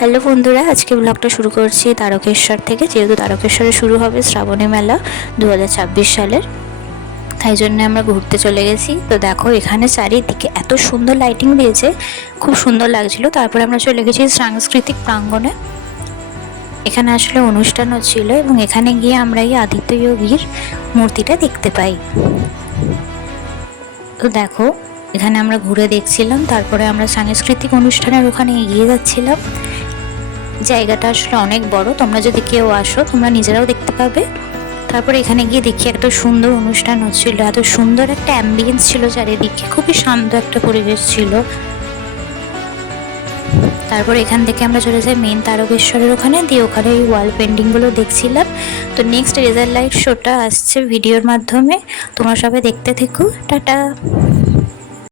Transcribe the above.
Hello বন্ধুরা, আজকে ব্লগটা শুরু করছি তারকেশ্বর থেকে। যেহেতু তারকেশ্বরে শুরু হবে শ্রাবণী মেলা 2026 সালের, তাই জন্য আমরা ঘুরতে চলে গেছি। তো দেখো এখানে চারিদিকে এত সুন্দর লাইটিং দিয়েছে, খুব সুন্দর লাগছিল। তারপরে আমরা চলে গেছি সাংস্কৃতিক প্রাঙ্গণে। এখানে আসলে অনুষ্ঠান হচ্ছিল এবং এখানে গিয়ে আমরা এই আদিত্য যোগীর মূর্তিটা দেখতে পাই। তো দেখো এখানে আমরা ঘুরে দেখছিলাম, তারপরে আমরা সাংস্কৃতিক অনুষ্ঠানের ওখানে এগিয়ে যাচ্ছিলাম। জায়গাটা আসলে অনেক বড়, তোমরা যদি কেউ আসো তোমরা নিজেরাও দেখতে পাবে। তারপরে এখানে গিয়ে দেখি একটা সুন্দর অনুষ্ঠান হচ্ছিল, এত সুন্দর একটা অ্যাম্বিয়েন্স ছিল চারিদিকে, খুবই শান্ত একটা পরিবেশ ছিল। তারপর এখান থেকে আমরা চলে যাই মেন তারকেশ্বরের ওখানে, দিয়ে ওখানে এই ওয়াল পেন্টিংগুলো দেখছিলাম। তো নেক্সট রেজাল্ট লাইট শোটা আসছে ভিডিওর মাধ্যমে, তোমরা সবাই দেখতে থেকো। টাটা।